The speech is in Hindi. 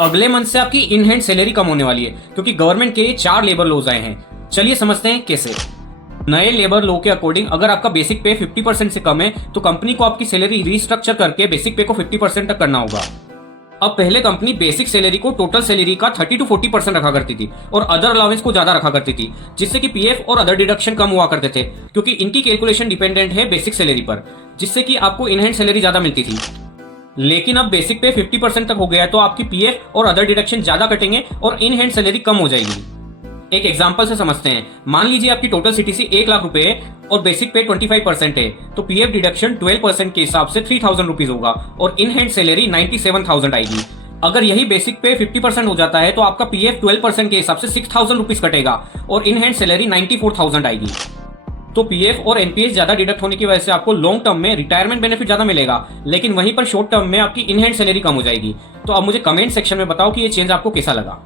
अगले मंथ से आपकी इन हैंड सैलरी कम होने वाली है क्योंकि गवर्नमेंट के 4 लेबर लॉज आए हैं। चलिए समझते हैं कैसे। नए लेबर लॉ के अकॉर्डिंग अगर आपका बेसिक पे 50% से कम है तो कंपनी को आपकी सैलरी रीस्ट्रक्चर करके बेसिक पे को 50% तक करना होगा। अब पहले कंपनी बेसिक सैलरी को टोटल सैलरी का 30 to 40% रखा करती थी और अदर अलाउंस को ज्यादा रखा करती थी, जिससे कि पीएफ और अदर डिडक्शन कम हुआ करते थे क्योंकि इनकी कैलकुलेशन डिपेंडेंट है बेसिक सैलरी पर, जिससे कि आपको इन हैंड सैलरी ज्यादा मिलती थी। लेकिन अब बेसिक पे 50% तक हो गया है तो आपकी पीएफ और अदर डिडक्शन ज्यादा कटेंगे और इन हैंड सैलरी कम हो जाएगी। एक एग्जांपल से समझते हैं। मान लीजिए आपकी टोटल सीटीसी 1 लाख रुपए है और बेसिक पे 25% है, तो पीएफ डिडक्शन 12% के हिसाब से 3000 रुपीज होगा और इन हैंड सैलरी 97,000 आएगी। अगर यही बेसिक पे 50% हो जाता है तो आपका पीएफ 12% के हिसाब से 6000 रुपीज कटेगा और इन हैंड सैलरी 94,000 आएगी। तो पीएफ और एनपीएस ज्यादा डिडक्ट होने की वजह से आपको लॉन्ग टर्म में रिटायरमेंट बेनिफिट ज्यादा मिलेगा, लेकिन वहीं पर शॉर्ट टर्म में आपकी इन हैंड सैलरी कम हो जाएगी। तो अब मुझे कमेंट सेक्शन में बताओ कि ये चेंज आपको कैसा लगा।